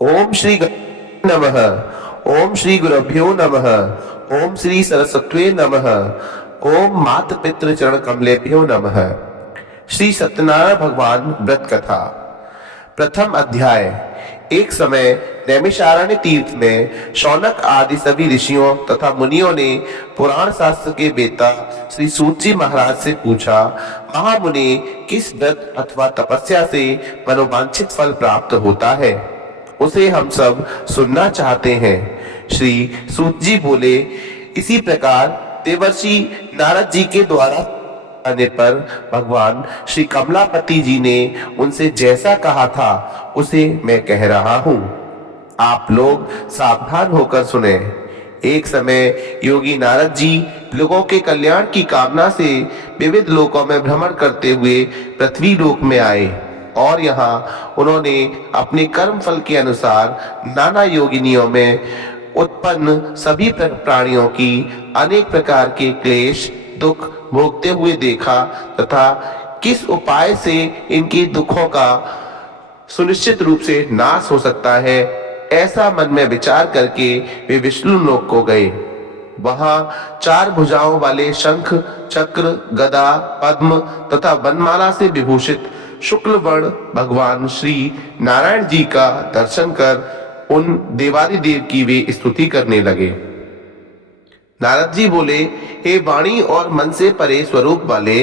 ओम श्री नमः। ओम श्री गुरुभ्यो नमः। ओम श्री सरस्वत्वे नमः। ओम मात पितृ चरण कमलेभ्यो नमः। श्री सत्यनारायण भगवान व्रत कथा प्रथम अध्याय। एक समय नैमिषारण्य तीर्थ में शौनक आदि सभी ऋषियों तथा मुनियों ने पुराण शास्त्र के वेता श्री सूत जी महाराज से पूछा, महामुनि, किस व्रत अथवा तपस्या से मनोवांछित फल प्राप्त होता है? उसे हम सब सुनना चाहते हैं। श्री सूत जी बोले, इसी प्रकार देवर्षि नारद जी के द्वारा आने पर भगवान श्री कमलापति जी ने उनसे जैसा कहा था उसे मैं कह रहा हूं। आप लोग सावधान होकर सुने। एक समय योगी नारद जी लोगों के कल्याण की कामना से विविध लोकों में भ्रमण करते हुए पृथ्वी लोक में आए और यहाँ उन्होंने अपने कर्म फल के अनुसार नाना योगिनियों में उत्पन्न सभी प्राणियों की अनेक प्रकार के क्लेश दुख भोगते हुए देखा तथा किस उपाय से इनके दुखों का सुनिश्चित रूप से नाश हो सकता है, ऐसा मन में विचार करके वे विष्णु लोक को गए। वहां चार भुजाओं वाले शंख चक्र गदा पद्म तथा वनमाला से विभूषित शुक्ल वर्ण भगवान श्री नारायण जी का दर्शन कर उन देवादिदेव की वे स्तुति करने लगे। नारद जी बोले, हे वाणी और मन से परे स्वरूप वाले,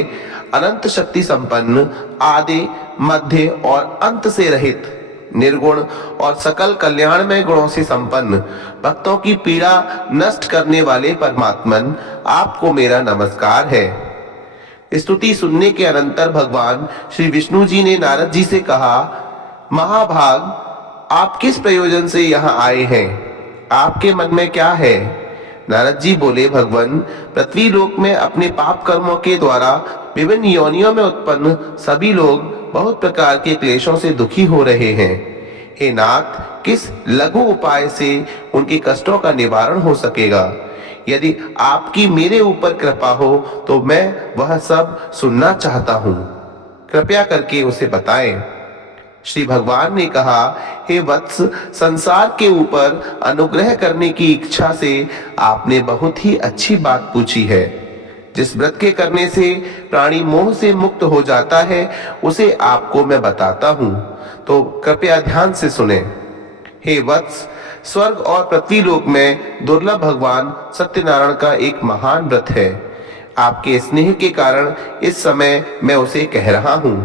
अनंत शक्ति संपन्न, आदि मध्य और अंत से रहित, निर्गुण और सकल कल्याणमय गुणों से संपन्न, भक्तों की पीड़ा नष्ट करने वाले परमात्मन, आपको मेरा नमस्कार है। स्तुति सुनने के अनंतर भगवान श्री विष्णु जी ने नारद जी से कहा, महाभाग, आप किस प्रयोजन से यहाँ आए हैं? आपके मन में क्या है? नारद जी बोले, भगवान, पृथ्वी लोक में अपने पाप कर्मों के द्वारा विभिन्न योनियों में उत्पन्न सभी लोग बहुत प्रकार के क्लेशों से दुखी हो रहे हैं। हे नाथ, किस लघु उपाय से उनके कष्टों का निवारण हो सकेगा? यदि आपकी मेरे ऊपर कृपा हो तो मैं वह सब सुनना चाहता हूं। कृपया करके उसे बताएं। श्री भगवान ने कहा, हे वत्स, संसार के ऊपर अनुग्रह करने की इच्छा से आपने बहुत ही अच्छी बात पूछी है। जिस व्रत के करने से प्राणी मोह से मुक्त हो जाता है उसे आपको मैं बताता हूं, तो कृपया ध्यान से सुने। हे वत्स, स्वर्ग और पृथ्वी लोक में दुर्लभ भगवान सत्यनारायण का एक महान व्रत है। आपके स्नेह के कारण इस समय मैं उसे कह रहा हूं।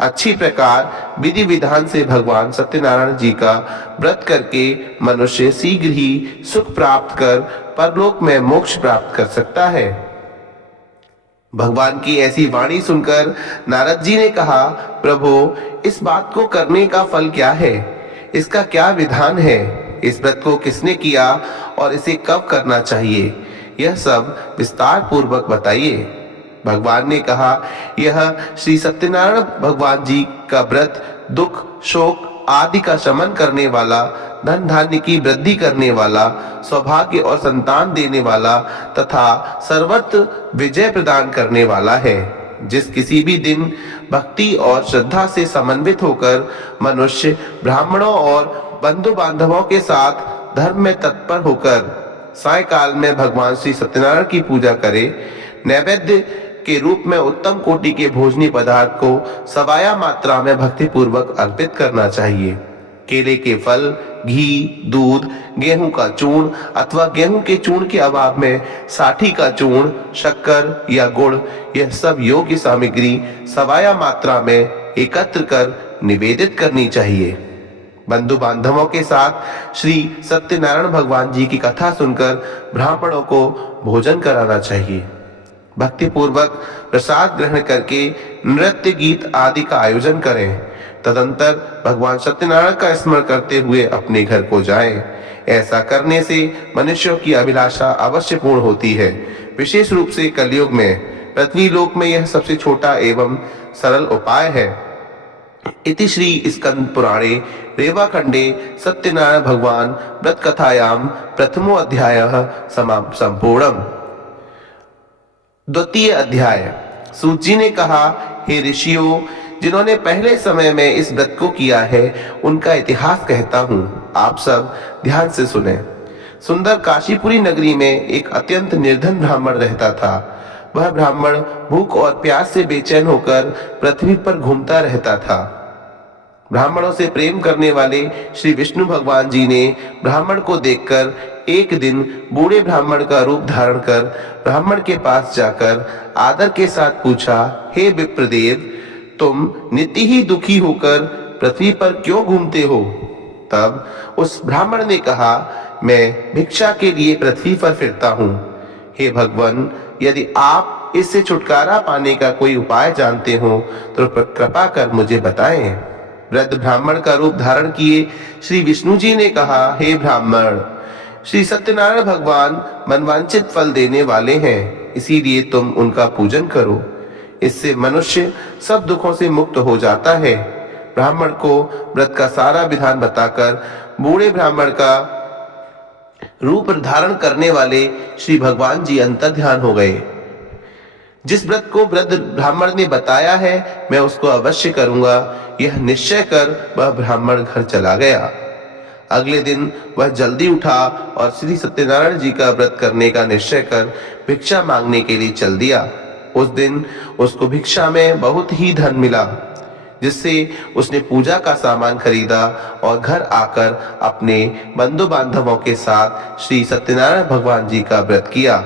अच्छी प्रकार विधि विधान से भगवान सत्यनारायण जी का व्रत करके मनुष्य शीघ्र ही सुख प्राप्त कर परलोक में मोक्ष प्राप्त कर सकता है। भगवान की ऐसी वाणी सुनकर नारद जी ने कहा, प्रभु, इस बात को करने का फल क्या है? इसका क्या विधान है? इस व्रत को किसने किया और इसे कब करना चाहिए? यह सब विस्तार पूर्वक बताइए। भगवान ने कहा, यह श्री सत्यनारायण भगवान जी का व्रत दुख शोक आदि का शमन करने वाला, धन धान्य की वृद्धि करने वाला, सौभाग्य और संतान देने वाला तथा सर्वत्र विजय प्रदान करने वाला है। जिस किसी भी दिन भक्ति और श्रद्धा से समन्वित होकर मनुष्य ब्राह्मणों और बंधु बांधवों के साथ धर्म में तत्पर होकर सायकाल में भगवान श्री सत्यनारायण की पूजा करे, नैवेद्य के रूप में उत्तम कोटि के भोजनी पदार्थ को सवाया मात्रा में भक्ति पूर्वक अर्पित करना चाहिए। केले के फल, घी, दूध, गेहूं का चूर्ण अथवा गेहूं के चूर्ण के अभाव में साठी का चूर्ण, शक्कर या गुड़, यह सब योग्य सामग्री सवाया मात्रा में एकत्र कर निवेदित करनी चाहिए। बंधु बांधवों के साथ श्री सत्यनारायण भगवान जी की कथा सुनकर ब्राह्मणों को भोजन कराना चाहिए। भक्ति पूर्वक प्रसाद ग्रहण करके नृत्य गीत आदि का आयोजन करें। तदंतर भगवान सत्यनारायण का स्मरण करते हुए अपने घर को जाएं। ऐसा करने से मनुष्यों की अभिलाषा अवश्य पूर्ण होती है। विशेष रूप से कलयुग में पृथ्वी लोक में यह सबसे छोटा एवं सरल उपाय है। इति श्री स्कंद पुराणे रेवाखंडे सत्यनारायण भगवान व्रत कथायां प्रथमो अध्यायः संपूर्णम्। द्वितीय अध्याय। सूत जी ने कहा, हे ऋषियों, जिन्होंने पहले समय में इस व्रत को किया है उनका इतिहास कहता हूँ, आप सब ध्यान से सुने। सुंदर काशीपुरी नगरी में एक अत्यंत निर्धन ब्राह्मण रहता था। वह ब्राह्मण भूख और प्यास से बेचैन होकर पृथ्वी पर घूमता रहता था। ब्राह्मणों से प्रेम करने वाले श्री विष्णु भगवान जी ने ब्राह्मण को देखकर एक दिन बूढ़े ब्राह्मण का रूप धारण कर ब्राह्मण के पास जाकर आदर के साथ पूछा, हे विप्रदेव, तुम नित्य ही दुखी होकर पृथ्वी पर क्यों घूमते हो? तब उस ब्राह्मण ने कहा, मैं भिक्षा के लिए पृथ्वी पर फिरता हूँ। हे भगवान, यदि आप इससे छुटकारा पाने का कोई उपाय जानते हो तो कृपा कर मुझे बताएं। वृद्ध ब्राह्मण का रूप धारण किए श्री विष्णु जी ने कहा, हे ब्राह्मण, श्री सत्यनारायण भगवान मनवांचित फल देने वाले हैं, इसीलिए तुम उनका पूजन करो। इससे मनुष्य सब दुखों से मुक्त हो जाता है। ब्राह्मण को व्रत का सारा विधान बताकर बूढ़े ब्राह्मण का रूप धारण करने वाले श्री भगवान जी अंतर्ध्यान हो गए। जिस व्रत को वृद्ध ब्राह्मण ने बताया है मैं उसको अवश्य करूंगा, यह निश्चय कर वह ब्राह्मण घर चला गया। अगले दिन वह जल्दी उठा और श्री सत्यनारायण जी का व्रत करने का निश्चय कर भिक्षा मांगने के लिए चल दिया। उस दिन उसको भिक्षा में बहुत ही धन मिला, जिससे उसने पूजा का सामान खरीदा और घर आकर अपने बंधु बांधवों के साथ श्री सत्यनारायण भगवान जी का व्रत किया।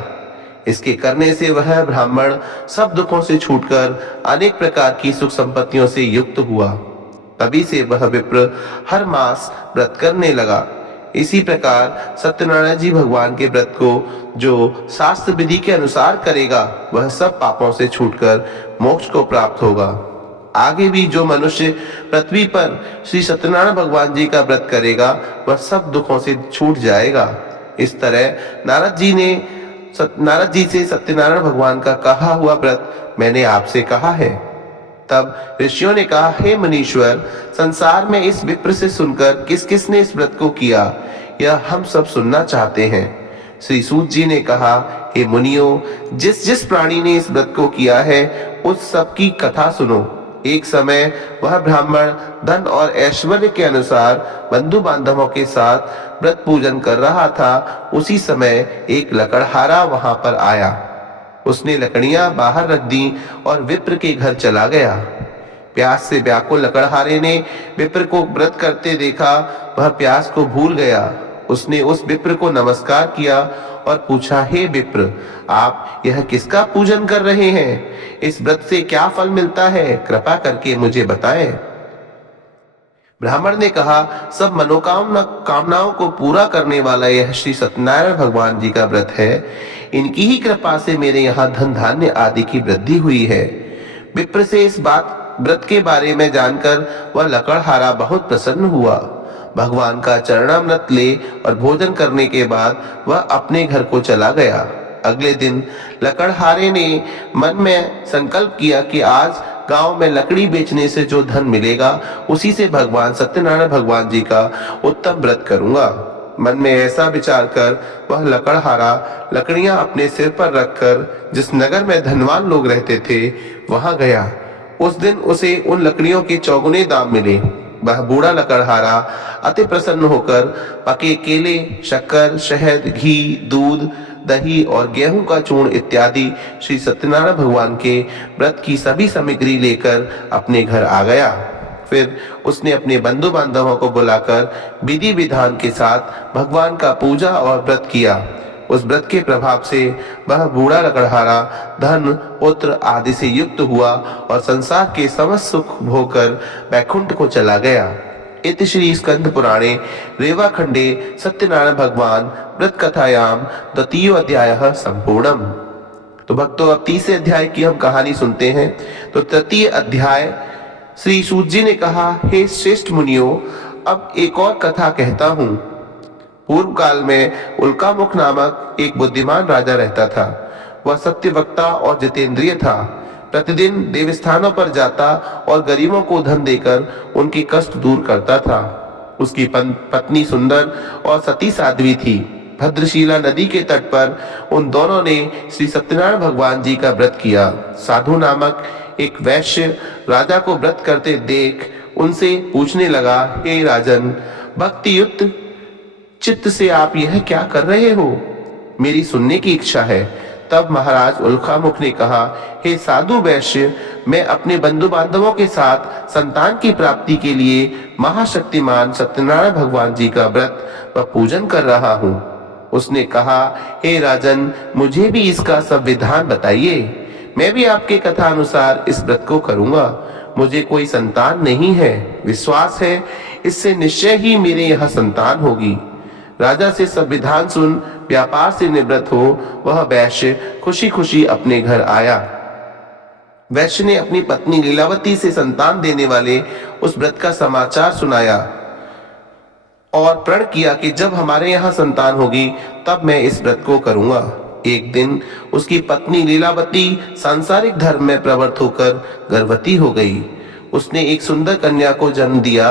इसके करने से वह ब्राह्मण सब दुखों से छूटकर अनेक प्रकार की सुख संपत्तियों से युक्त हुआ। तभी से वह विप्र हर मास व्रत करने लगा। इसी प्रकार सत्यनारायण जी भगवान के व्रत को जो शास्त्र विधि के अनुसार करेगा वह सब पापों से छूटकर मोक्ष को प्राप्त होगा। आगे भी जो मनुष्य पृथ्वी पर श्री सत्यनारायण भगवान जी का व्रत करेगा वह सब दुखों से छूट जाएगा। इस तरह नारद जी से सत्यनारायण भगवान का कहा हुआ व्रत मैंने आपसे कहा है। तब ऋषियों ने कहा, हे मुनीश्वर, संसार में इस विप्र से सुनकर किस किस ने इस व्रत को किया, यह हम सब सुनना चाहते हैं। श्री सूत जी ने कहा, हे मुनियों, जिस जिस प्राणी ने इस व्रत को किया है उस सब की कथा सुनो। एक समय वह ब्राह्मण धन और ऐश्वर्य के अनुसार बंधु बांधवों के साथ व्रत पूजन कर रहा था। उसी समय एक लकड़हारा वहां पर आया। उसने लकड़ियां बाहर रख दी और विप्र के घर चला गया। प्यास से व्याकुल लकड़हारे ने विप्र को व्रत करते देखा। वह प्यास को भूल गया। उसने उस विप्र को नमस्कार किया और पूछा, हे विप्र, आप यह किसका पूजन कर रहे हैं? इस व्रत से क्या फल मिलता है? कृपा करके मुझे बताएं। ब्राह्मण ने कहा, सब कामनाओं को पूरा करने वाला यह श्री सत्यनारायण भगवान जी का व्रत है। इनकी ही कृपा से मेरे यहाँ धन धान्य आदि की वृद्धि हुई है। विप्र से इस व्रत के बारे में जानकर वह लकड़हारा बहुत प्रसन्न हुआ। भगवान का चरणामृत ले और भोजन करने के बाद वह अपने घर को चला गया। अगले दिन लकड़हारे ने मन में संकल्प किया कि आज गांव में लकड़ी बेचने से जो धन मिलेगा उसी से भगवान सत्यनारायण भगवान जी का उत्तम व्रत करूंगा। मन में ऐसा विचार कर वह लकड़हारा लकड़ियां अपने सिर पर रखकर जिस नगर में धनवान लोग रहते थे वहां गया। उस दिन उसे उन लकड़ियों के चौगुने दाम मिले। वह बूढ़ा लकड़हारा अति प्रसन्न होकर पके केले, शक्कर, शहद, घी, दूध, दही और गेहूं का चूर्ण इत्यादि श्री सत्यनारायण भगवान के व्रत की सभी सामग्री लेकर अपने घर आ गया। फिर उसने अपने बंधु बांधवों को बुलाकर विधि विधान के साथ भगवान का पूजा और व्रत किया। उस व्रत के प्रभाव से वह बूढ़ा लकड़हारा धन, पुत्र आदि से युक्त हुआ और संसार के समस्त सुख भोगकर वैकुंठ को चला गया। इति श्री स्कंद पुराणे रेवा खंडे सत्यनारायण भगवान व्रत कथायाम द्वितीय अध्याय संपूर्णम। तो भक्तों, अब तीसरे अध्याय की हम कहानी सुनते हैं। तो तृतीय अध्याय श्री सूत जी ने कहा, हे श्रेष्ठ मुनियों, अब एक और कथा कहता हूँ। पूर्व काल में उल्कामुख नामक एक बुद्धिमान राजा रहता था। वह सत्यवक्ता और जितेंद्रिय था। प्रतिदिन देवस्थानों पर जाता और गरीबों को धन देकर उनके कष्ट दूर करता था। उसकी पत्नी सुंदर और सती साध्वी थी। भद्रशिला नदी के तट पर उन दोनों ने श्री सत्यनारायण भगवान जी का व्रत किया। साधु नामक एक वैश्य राजा को व्रत करते देख उनसे पूछने लगा, हे राजन, भक्ति युक्त चित्त से आप यह क्या कर रहे हो? मेरी सुनने की इच्छा है। तब महाराज उल्कामुख ने कहा, हे साधु वैश्य, मैं अपने बंधु बांधवों के साथ संतान की प्राप्ति के लिए महाशक्तिमान सत्यनारायण भगवान जी का व्रत व पूजन कर रहा हूँ। उसने कहा, हे राजन, मुझे भी इसका सब विधान बताइए। मैं भी आपके कथा अनुसार इस व्रत को करूंगा। मुझे कोई संतान नहीं है, विश्वास है इससे निश्चय ही मेरे यहाँ संतान होगी। राजा से सब विधान सुन व्यापार से निवृत्त हो वह वैश्य खुशी खुशी अपने घर आया। वैश्य ने अपनी पत्नी लीलावती से संतान देने वाले उस व्रत का समाचार सुनाया और प्रण किया कि जब हमारे यहाँ संतान होगी तब मैं इस व्रत को करूंगा। एक दिन उसकी पत्नी लीलावती सांसारिक धर्म में प्रवृत्त होकर गर्भवती हो गई। उसने एक सुंदर कन्या को जन्म दिया।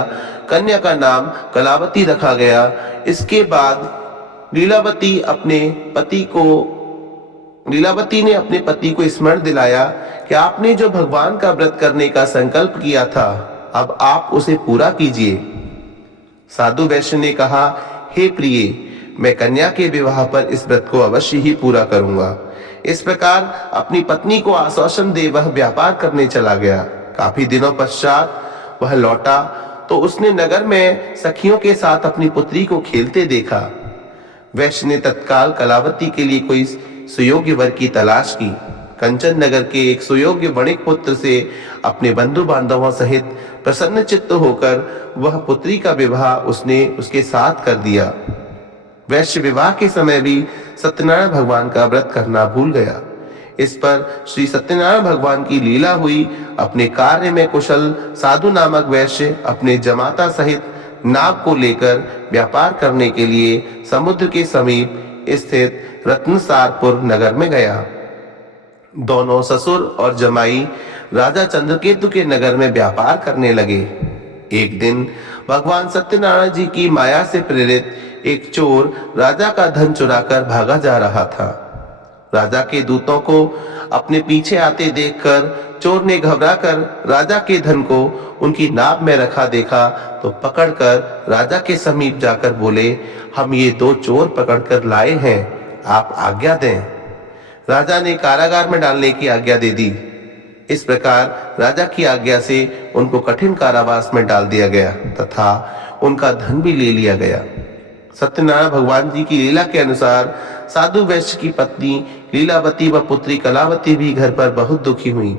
कन्या का नाम कलावती रखा गया। इसके बाद लीलावती ने अपने पति को स्मरण दिलाया कि आपने जो भगवान का व्रत करने का संकल्प किया था, अब आप उसे पूरा कीजिए। साधु वैश्य ने कहा, हे प्रिय, मैं कन्या के विवाह पर इस व्रत को अवश्य ही पूरा करूंगा। इस प्रकार अपनी पत्नी को आश्वासन दे वह व्यापार करने चला गया। काफी दिनों पश्चात वह लौटा तो उसने नगर में सखियों के साथ अपनी पुत्री को खेलते देखा। वैश्य ने तत्काल कलावती के लिए कोई सुयोग्य वर की तलाश की। कंचन नगर के एक सुयोग्य वणिक पुत्र से अपने बंधु बांधवों सहित प्रसन्न चित्त होकर वह पुत्री का विवाह उसने उसके साथ कर दिया। वैश्य विवाह के समय भी सत्यनारायण भगवान का व्रत करना भूल गया। इस पर श्री सत्यनारायण भगवान की लीला हुई। अपने कार्य में कुशल साधु नामक वैश्य अपने जमाता सहित नाव को लेकर व्यापार करने के लिए समुद्र के समीप स्थित रत्नसारपुर नगर में गया। दोनों ससुर और जमाई राजा चंद्रकेतु के नगर में व्यापार करने लगे। एक दिन भगवान सत्यनारायण जी की माया से प्रेरित एक चोर राजा का धन चुराकर भागा जा रहा था। राजा के दूतों को अपने पीछे आते देखकर चोर ने घबराकर राजा के धन को उनकी नाव में रखा देखा तो पकड़कर राजा के समीप जाकर बोले, हम ये दो चोर पकड़कर लाए हैं, आप आज्ञा दें। राजा ने कारागार में डालने की आज्ञा दे दी। इस प्रकार राजा की आज्ञा से उनको कठिन कारावास में डाल दिया गया तथा उनका धन भी ले लिया गया। सत्यनारायण भगवान जी की लीला के अनुसार साधु वैश्य की पत्नी लीलावती व पुत्री कलावती भी घर पर बहुत दुखी हुई।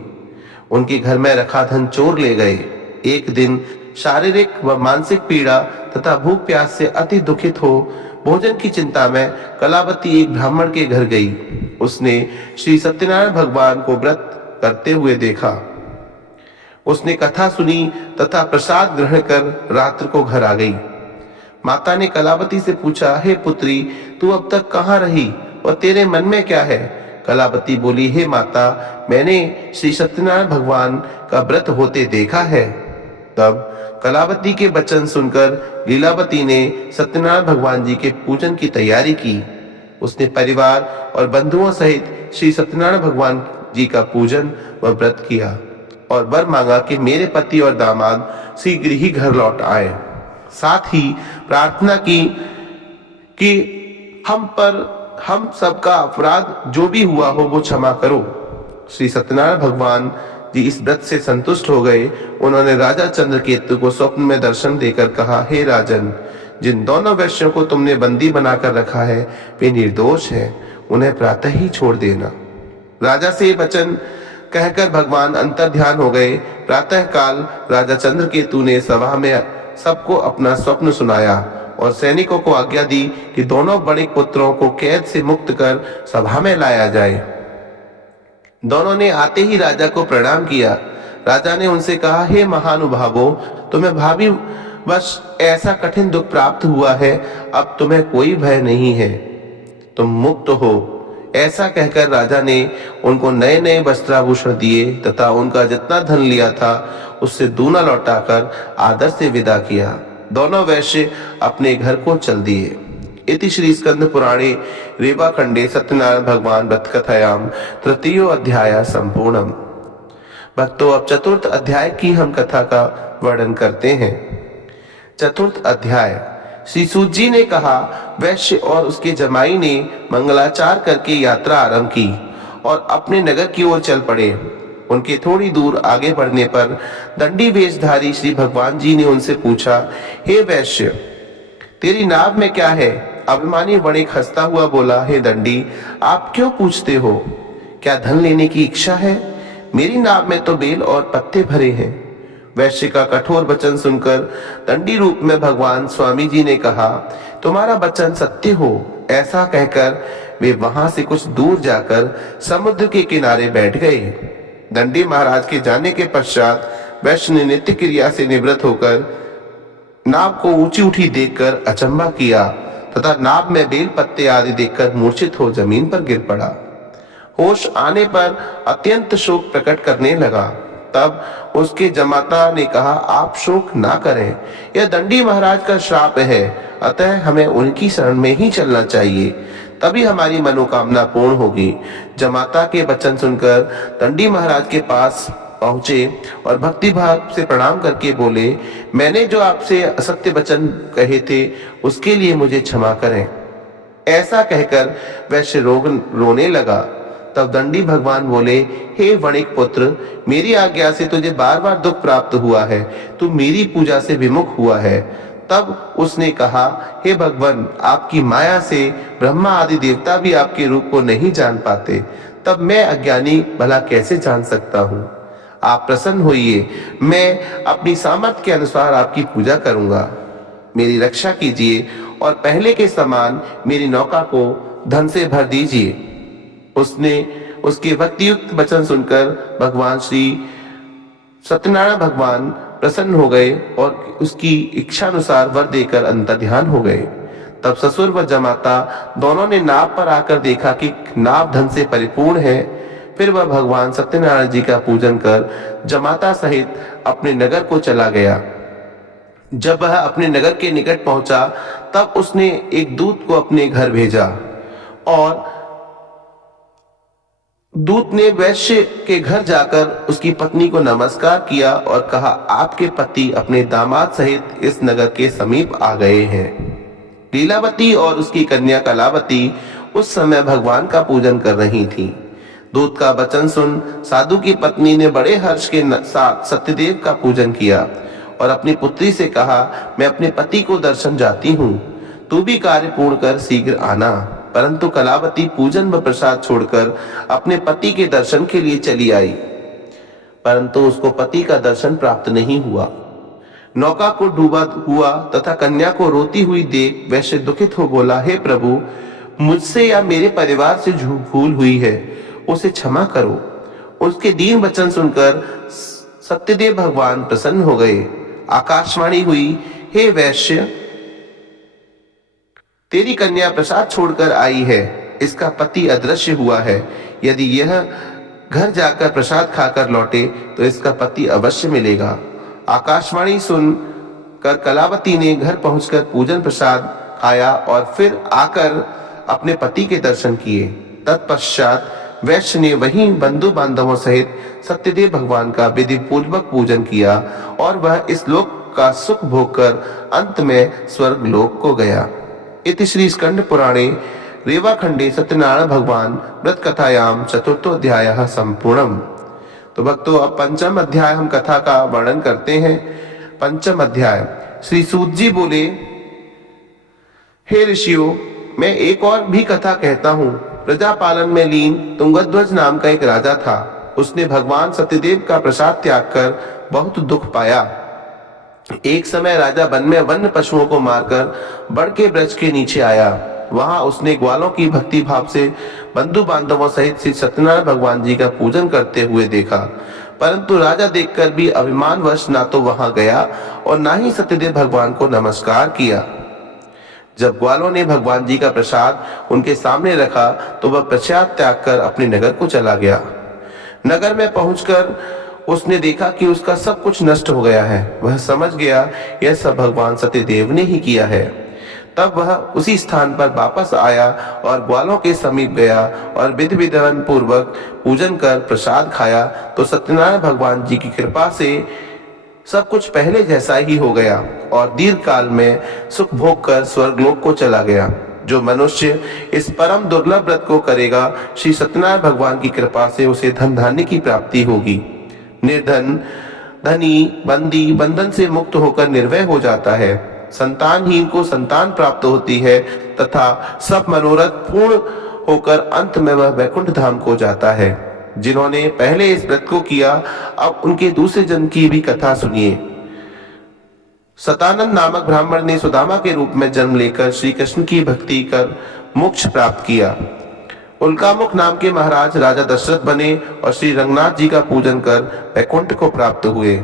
उनके घर में रखा धन चोर ले गए। एक दिन शारीरिक व मानसिक पीड़ा तथा भूख प्यास से अति दुखित हो भोजन की चिंता में कलावती एक ब्राह्मण के घर गई। उसने श्री सत्यनारायण भगवान को व्रत करते हुए देखा। उसने कथा सुनी तथा प्रसाद ग्रहण कर रात्र को घर आ गई। माता ने कलावती से पूछा, हे पुत्री, तू अब तक कहाँ रही और तेरे मन में क्या है? कलावती बोली, हे माता, मैंने श्री सत्यनारायण भगवान का व्रत होते देखा है। तब कलावती के वचन सुनकर लीलावती ने सत्यनारायण भगवान जी के पूजन की तैयारी की। उसने परिवार और बंधुओं सहित श्री सत्यनारायण भगवान जी का पूजन व व्रत किया और वर मांगा कि मेरे पति और दामाद शीघ्र ही घर लौट आए। साथ ही प्रार्थना की कि हम सबका अपराध जो भी हुआ हो वो क्षमा करो। श्री सत्यनारायण भगवान जी इस व्रत से संतुष्ट हो गए। उन्होंने राजा चंद्रकेतु को स्वप्न में दर्शन देकर कहा, हे राजन, जिन दोनों वैश्यों को तुमने बंदी बनाकर रखा है वे निर्दोष हैं, उन्हें प्रातः ही छोड़ देना। राजा से वचन कहकर भगवान अंतर ध्यान हो गए। प्रातः काल राजा चंद्रकेतु ने सभा में सबको अपना स्वप्न सुनाया और सैनिकों को आज्ञा दी कि दोनों बड़े पुत्रों को कैद से मुक्त कर सभा में लाया जाए। दोनों ने आते ही राजा को प्रणाम किया। राजा ने उनसे कहा, हे महानुभावों, तुम्हें भाभी बस ऐसा कठिन दुख प्राप्त हुआ है, अब तुम्हें कोई भय नहीं है, तुम मुक्त हो। ऐसा कहकर राजा ने उनको नए नए वस्त्राभूषण दिए तथा उनका जितना धन लिया था उससे दूना लौटाकर आदर से विदा किया। दोनों वैश्य अपने घर को चल दिए। इति श्री स्कंद पुराणे रेवा खंडे सत्यनारायण भगवान व्रत कथायाम तृतीयो अध्याय संपूर्णम। भक्तों, अब चतुर्थ अध्याय की हम कथा का वर्णन करते हैं। चतुर्थ अध्याय। श्री सूत जी ने कहा, वैश्य और उसके जमाई ने मंगलाचार करके यात्रा आरंभ की और अपने नगर की ओर चल पड़े। उनके थोड़ी दूर आगे बढ़ने पर दंडी वेशधारी श्री भगवान जी ने उनसे पूछा, हे वैश्य, तेरी नाव में क्या है? अभिमानी वणिक हंसता हुआ बोला, हे दंडी, आप क्यों पूछते हो? क्या धन लेने की इच्छा है? मेरी नाव में तो बेल और पत्ते भरे हैं। वैश्य का कठोर वचन सुनकर दंडी रूप में भगवान स्वामी जी ने कहा, तुम्हारा वचन सत्य हो। ऐसा कहकर वे वहां से कुछ दूर जाकर समुद्र के किनारे बैठ गए। दंडी महाराज के जाने के पश्चात वैश्य ने नित्य क्रिया से निवृत्त होकर नाव को ऊंची उठी देखकर अचंभा किया तथा नाव में बेल पत्ते आदि देखकर मूर्छित हो जमीन पर गिर पड़ा। होश आने पर अत्यंत शोक प्रकट करने लगा। तब उसके जमाता ने कहा, आप शोक ना करें, यह दंडी महाराज का श्राप है, अतः हमें उनकी शरण में ही चलना चाहिए, तभी हमारी मनोकामना पूर्ण होगी। जमाता के वचन सुनकर दंडी महाराज के पास पहुंचे और भक्ति भाव से प्रणाम करके बोले, मैंने जो आपसे असत्य वचन कहे थे उसके लिए मुझे क्षमा करें। ऐसा कहकर वैश्य रोने लगा। तब दंडी भगवान बोले, हे वणिक पुत्र, मेरी आज्ञा से तुझे बार बार दुख प्राप्त हुआ है, तू मेरी पूजा से विमुख हुआ है। तब उसने कहा, हे भगवान, आपकी माया से ब्रह्मा आदि देवता भी आपके रूप को नहीं जान पाते, तब मैं अज्ञानी भला कैसे जान सकता हूँ? आप प्रसन्न होइए, मैं अपनी सामर्थ्य के अनुसार आपकी पूजा करूंगा। मेरी रक्षा कीजिए और पहले के समान मेरी नौका को धन से भर दीजिए। उसने उसके भक्तियुक्त वचन सुनकर भगवान श्री सत्यनारायण भगवान प्रसन्न हो गए और उसकी इच्छा अनुसार वर देकर अंतर्ध्यान हो गए। तब ससुर व जमाता दोनों ने नाव पर आकर देखा कि नाव धन से परिपूर्ण है। फिर वह भगवान सत्यनारायण जी का पूजन कर जमाता सहित अपने नगर को चला गया। जब वह अपने नगर के निकट पहुंचा तब उसने एक दूत को अपने घर भेजा और दूत ने वैश्य के घर जाकर उसकी पत्नी को नमस्कार किया और कहा, आपके पति अपने दामाद सहित इस नगर के समीप आ गए हैं। लीलावती और उसकी कन्या कलावती उस समय भगवान का पूजन कर रही थी। दूत का वचन सुन साधु की पत्नी ने बड़े हर्ष के साथ सत्यदेव का पूजन किया और अपनी पुत्री से कहा, मैं अपने पति को दर्शन जाती हूँ, तू भी कार्य पूर्ण कर शीघ्र आना। परंतु कलावती पूजन व प्रसाद छोड़कर अपने पति के दर्शन के लिए चली आई, परंतु उसको पति का दर्शन प्राप्त नहीं हुआ। नौका को डूबा हुआ तथा कन्या को रोती हुई देख वैश्य दुखित हो बोला, हे प्रभु, मुझसे या मेरे परिवार से भूल हुई है, उसे क्षमा करो। उसके दीन वचन सुनकर सत्यदेव भगवान प्रसन्न हो गए। आकाशवाणी हुई, हे वैश्य, तेरी कन्या प्रसाद छोड़कर आई है, इसका पति अदृश्य हुआ है। यदि यह घर जाकर प्रसाद खाकर लौटे तो इसका पति अवश्य मिलेगा। आकाशवाणी सुन कर कलावती ने घर पहुंचकर पूजन प्रसाद खाया और फिर आकर अपने पति के दर्शन किए। तत्पश्चात वैश्य ने वहीं बंधु बांधवों सहित सत्यदेव भगवान का विधि पूर्वक पूजन किया और वह इस लोक का सुख भोगकर अंत में स्वर्ग लोक को गया। इति श्री स्कंद पुराणे रेवाखंडे सत्यनारायण भगवान व्रत कथायाम चतुर्थोऽध्यायः संपूर्णम्। तो भक्तों, अब पंचम अध्याय हम कथा का वर्णन करते हैं। पंचम अध्याय। श्री सूत जी बोले, हे ऋषियों, मैं एक और भी कथा कहता हूँ। प्रजापालन में लीन तुंगध्वज नाम का एक राजा था। उसने भगवान सत्यदेव का प्रसाद त्याग कर बहुत दुख पाया। एक समय राजा वन में वन्य पशुओं को मारकर बड़ के वृक्ष के नीचे आया। वहां उसने ग्वालों की भक्ति भाव से बंधु बांधवों सहित श्री सत्यनारायण भगवान जी का पूजन करते हुए देखा, परंतु राजा देखकर भी अभिमानवश ना तो वहां गया और ना ही सत्यदेव भगवान को नमस्कार किया। जब ग्वालों ने भगवान जी का प्रसाद उनके सामने रखा तो वह प्रसाद त्याग कर अपने नगर को चला गया। नगर में पहुंचकर उसने देखा कि उसका सब कुछ नष्ट हो गया है। वह समझ गया यह सब भगवान सत्यदेव ने ही किया है। तब वह उसी स्थान पर वापस आया और ग्वालों के समीप गया और विधि विधान पूर्वक पूजन कर प्रसाद खाया तो सत्यनारायण भगवान जी की कृपा से सब कुछ पहले जैसा ही हो गया और दीर्घ काल में सुख भोग कर स्वर्गलोक को चला गया। जो मनुष्य इस परम दुर्लभ व्रत को करेगा, श्री सत्यनारायण भगवान की कृपा से उसे धन धान्य की प्राप्ति होगी। निर्धन धनी बंदी बंधन से मुक्त होकर निर्भय हो जाता है। संतानहीन को संतान प्राप्त होती है तथा सब मनोरथ पूर्ण होकर अंत में वह वैकुंठ धाम को जाता है। जिन्होंने पहले इस व्रत को किया, अब उनके दूसरे जन्म की भी कथा सुनिए। सतानंद नामक ब्राह्मण ने सुदामा के रूप में जन्म लेकर श्री कृष्ण की भक्ति कर मोक्ष प्राप्त किया। उल्कामुख नाम के महाराज राजा दशरथ बने और श्री रंगनाथ जी का पूजन कर वैकुंठ को प्राप्त हुए।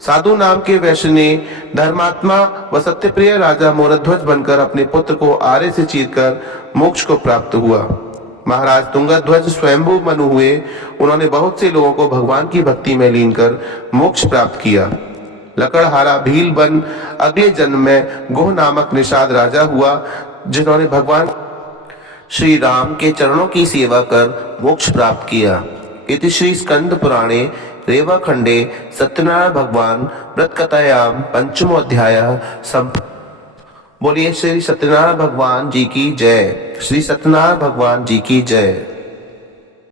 साधु नाम के वैश्य ने धर्मात्मा व सत्यप्रिय राजा मोरध्वज बनकर अपने पुत्र को आरे से चीरकर मोक्ष को प्राप्त हुआ। महाराज तुंगध्वज स्वयंभू मनु हुए। उन्होंने बहुत से लोगों को भगवान की भक्ति में लीन कर मोक्ष प्राप्त किया। लकड़हारा भील बन अगले जन्म में गोह नामक निषाद राजा हुआ, जिन्होंने भगवान श्री राम के चरणों की सेवा कर मोक्ष प्राप्त किया। इति श्री स्कंद पुराणे रेवा खंडे सत्यनारायण भगवान व्रत कथायाम पंचमो अध्याय संपूर्ण। बोलिए श्री सत्यनारायण भगवान जी की जय। श्री सत्यनारायण भगवान जी की जय।